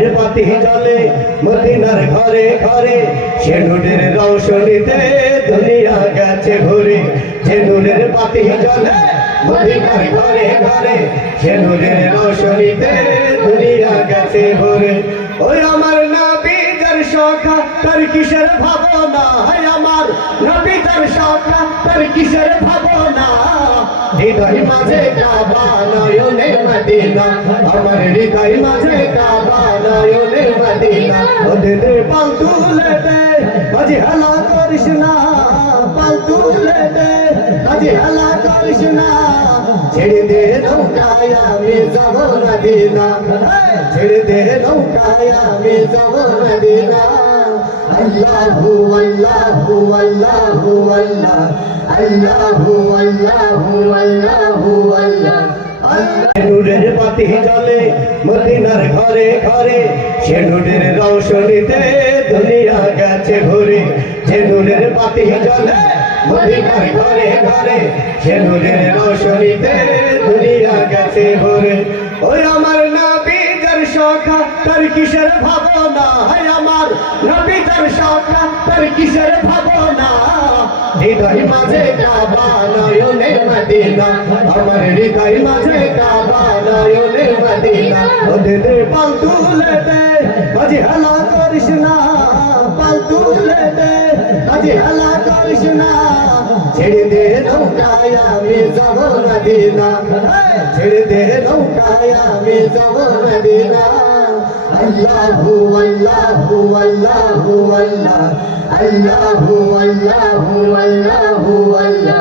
নূরের বাতি জ্বলে মদিনার ঘরে ঘরে, সে নূরের রৌশনীতে দুনিয়া গেছে ভরে। যে নূরের বাতি জ্বলে মদিনার ঘরে ঘরে, সে নূরের রৌশনীতে দুনিয়া গেছে ভরে। ওই আমার নবী যার সখা তার কিসের ভাবনা, হয় আমার নবী যার সখা তার কিসের ভাবনা। হৃদয় মাঝে কাবা নয়নে মদিনা, আমার হৃদয় মাঝে কাবা নয়নে মদিনা। ওদের পাল তুলে দে আজি হেলা করিস না, পাল তুলে দে আজি হেলা করিস না। ছেড়ে দে নৌকায় আমি যাব মদিনা, ছেড়ে দে নৌকায় আমি যাব মদিনা। আল্লাহু আল্লাহু আল্লাহু আল্লাহ, আল্লাহু আল্লাহু আল্লাহু আল্লাহ। নূরের বাতি জ্বলে মদিনার ঘরে ঘরে, সে নূরের রৌশনীতে দুনিয়া গেছে ভরে। যে নূরের বাতি জ্বলে মদিনার ঘরে ঘরে, সে নূরের রৌশনীতে দুনিয়া গেছে ভরে। ওই আমার নবী যার সখা তার কিসের ভাবনা, হয় আমার নবী যার সখা তার কিসের ভাবনা। হৃদয় মাঝে কাবা নয়নে মদিনা, আমার হৃদয় মাঝে কাবা নয়নে মদিনা। ওদের পাল তুলে দে আজি হেলা করিস না, পাল তুলে দে আজি হেলা করিস না। ছেড়ে দে নৌকায় আমি যাব মদিনা, ছেড়ে দে নৌকায় আমি যাব মদিনা। আল্লাহু আল্লাহু আল্লাহু আল্লাহ, আল্লাহু আল্লাহু আল্লাহু আল্লাহ।